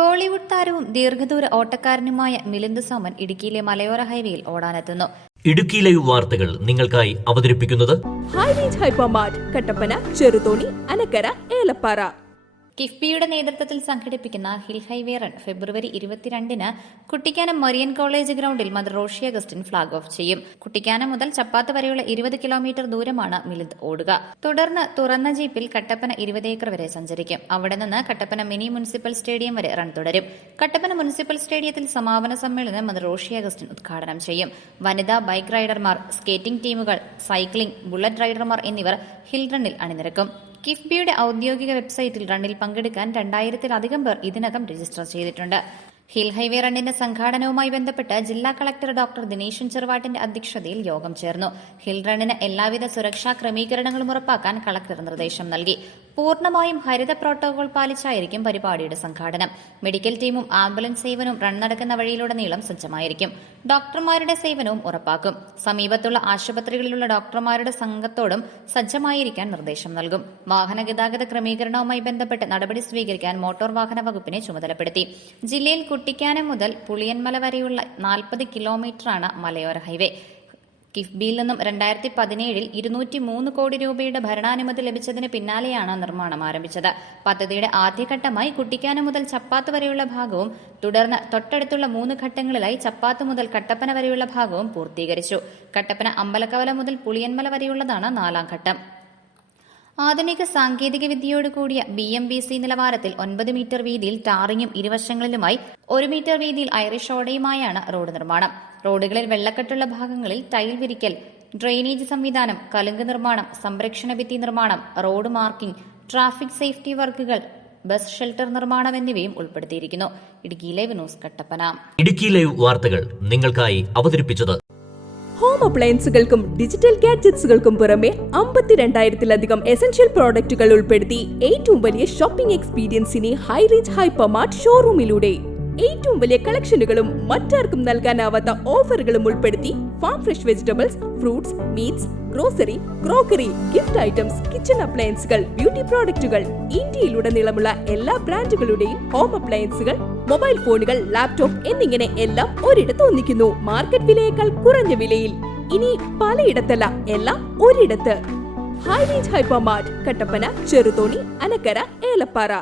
ബോളിവുഡ് താരവും ദീർഘദൂര ഓട്ടക്കാരനുമായ മിലിന്ദ് സോമൻ ഇടുക്കിയിലെ മലയോര ഹൈവേയിൽ ഓടാനെത്തുന്നു. ഇടുക്കി ലൈവ് വാർത്തകൾ നിങ്ങൾക്കായി അവതരിപ്പിക്കുന്നത് ഹൈറേഞ്ച് ഹൈപ്പർമാർട്ട് കട്ടപ്പന, ചെറുതോണി, അനക്കര, ഏലപ്പാറ. കിഫ്ബിയുടെ നേതൃത്വത്തിൽ സംഘടിപ്പിക്കുന്ന ഹിൽ ഹൈവേ റൺ ഫെബ്രുവരി 22-ന് കുട്ടിക്കാനം മരിയൻ കോളേജ് ഗ്രൌണ്ടിൽ മന്ത്രി റോഷി അഗസ്റ്റിൻ ഫ്ളാഗ് ഓഫ് ചെയ്യും. കുട്ടിക്കാനം മുതൽ ചപ്പാത്ത് വരെയുള്ള 20 കിലോമീറ്റർ ദൂരമാണ് മിലിന്ദ് ഓടുക. തുടർന്ന് തുറന്ന ജീപ്പിൽ കട്ടപ്പന 20 ഏക്കർ വരെ സഞ്ചരിക്കും. അവിടെ നിന്ന് കട്ടപ്പന മിനി മുനിസിപ്പൽ സ്റ്റേഡിയം വരെ റൺ തുടരും. കട്ടപ്പന മുനിസിപ്പൽ സ്റ്റേഡിയത്തിൽ സമാപന സമ്മേളനം മന്ത്രി റോഷി അഗസ്റ്റിൻ ഉദ്ഘാടനം ചെയ്യും. വനിതാ ബൈക്ക് റൈഡർമാർ, സ്കേറ്റിംഗ് ടീമുകൾ, സൈക്ലിംഗ്, ബുള്ളറ്റ് റൈഡർമാർ എന്നിവർ ഹിൽ റണ്ണിൽ അണിനിരക്കും. കിഫ്ബിയുടെ ഔദ്യോഗിക വെബ്സൈറ്റിൽ റണ്ണിൽ പങ്കെടുക്കാൻ 2000-ലധികം പേർ ഇതിനകം രജിസ്റ്റർ ചെയ്തിട്ടുണ്ട്. ഹിൽ ഹൈവേ റണ്ണിന്റെ സംഘാടനവുമായി ബന്ധപ്പെട്ട് ജില്ലാ കളക്ടർ ഡോക്ടർ ദിനേശൻ ചെറുവാട്ടിന്റെ അധ്യക്ഷതയിൽ യോഗം ചേർന്നു. ഹിൽ റണ്ണിന് എല്ലാവിധ സുരക്ഷാ ക്രമീകരണങ്ങളും ഉറപ്പാക്കാൻ കളക്ടർ നിർദ്ദേശം നൽകി. പൂർണ്ണമായും ഹരിത പ്രോട്ടോകോൾ പാലിച്ചായിരിക്കും പരിപാടിയുടെ സംഘാടനം. മെഡിക്കൽ ടീമും ആംബുലൻസ് സേവനവും റൺ നടക്കുന്ന വഴിയിലുടനീളം സജ്ജമായിരിക്കും. ഡോക്ടർമാരുടെ സേവനവും ഉറപ്പാക്കും. സമീപത്തുള്ള ആശുപത്രികളിലുള്ള ഡോക്ടർമാരുടെ സംഘത്തോടും സജ്ജമായിരിക്കാൻ നിർദ്ദേശം നൽകും. വാഹന ഗതാഗത ക്രമീകരണവുമായി ബന്ധപ്പെട്ട് നടപടി സ്വീകരിക്കാൻ മോട്ടോർ വാഹന വകുപ്പിനെ ചുമതലപ്പെടുത്തി. ജില്ലയിൽ കുട്ടിക്കാനം മുതൽ പുളിയൻമല വരെയുള്ള 40 കിലോമീറ്ററാണ് മലയോര ഹൈവേ. കിഫ്ബിയിൽ നിന്നും 2017-ൽ 203 കോടി രൂപയുടെ ഭരണാനുമതി ലഭിച്ചതിന് പിന്നാലെയാണ് നിർമ്മാണം ആരംഭിച്ചത്. പദ്ധതിയുടെ ആദ്യഘട്ടമായി കുട്ടിക്കാനം മുതൽ ചപ്പാത്ത് വരെയുള്ള ഭാഗവും തുടർന്ന് തൊട്ടടുത്തുള്ള 3 ഘട്ടങ്ങളിലായി ചപ്പാത്ത് മുതൽ കട്ടപ്പന വരെയുള്ള ഭാഗവും പൂർത്തീകരിച്ചു. കട്ടപ്പന അമ്പലക്കവല മുതൽ പുളിയൻമല വരെയുള്ളതാണ് 4ാം ഘട്ടം. ആധുനിക സാങ്കേതിക വിദ്യയോടുകൂടിയ BMBC നിലവാരത്തിൽ 9 മീറ്റർ വീതിയിൽ ടാറിങ്ങും ഇരുവശങ്ങളിലുമായി 1 മീറ്റർ വീതിയിൽ ഐറിഷ് ഓടയുമായാണ് റോഡ് നിർമ്മാണം. റോഡുകളിൽ വെള്ളക്കെട്ടുള്ള ഭാഗങ്ങളിൽ ടൈൽ വിരിക്കൽ, ഡ്രെയിനേജ് സംവിധാനം, കലുങ്ക് നിർമ്മാണം, സംരക്ഷണ ഭിത്തി നിർമ്മാണം, റോഡ് മാർക്കിംഗ്, ട്രാഫിക് സേഫ്റ്റി വർക്കുകൾ, ബസ് ഷെൽട്ടർ നിർമ്മാണം എന്നിവയും ഉൾപ്പെടുത്തിയിരിക്കുന്നു. Idukki live news Kattappana. Idukki live വാർത്തകൾ നിങ്ങൾക്കായി അവതരിപ്പിച്ചത് ഹോം അപ്ലയൻസുകൾക്കും ഡിജിറ്റൽ ഗാഡ്ജറ്റ്സുകൾക്കും പുറമെ 52,000-ലധികം എസൻഷ്യൽ പ്രോഡക്റ്റുകൾ ഉൾപ്പെടുത്തി ഏറ്റവും വലിയ ഷോപ്പിംഗ് എക്സ്പീരിയൻസിനെ ഹൈറേഞ്ച് ഹൈപ്പർമാർട്ട് ഷോറൂമിലൂടെ ഏറ്റവും വലിയ കളക്ഷനുകളും മറ്റാർക്കും നൽകാനാവാത്ത ഓഫറുകളും ഉൾപ്പെടുത്തി farm fresh vegetables, fruits, meats, grocery, crockery, gift items, kitchen അപ്ലയൻസുകൾ, ബ്യൂട്ടി പ്രോഡക്റ്റുകൾ, ഇന്ത്യയിലുടനീളമുള്ള എല്ലാ ബ്രാൻഡുകളുടെയും ഹോം അപ്ലയൻസുകൾ, മൊബൈൽ ഫോണുകൾ, ലാപ്ടോപ്പ് എന്നിങ്ങനെ എല്ലാം ഒരിടത്ത് ഒന്നിക്കുന്നു. മാർക്കറ്റ് വിലയേക്കാൾ കുറഞ്ഞ വിലയിൽ. ഇനി പലയിടത്തല്ല, എല്ലാം ഒരിടത്ത്. High range hypermart Kattappana, Cheruthoni, Anakkara, Elappara.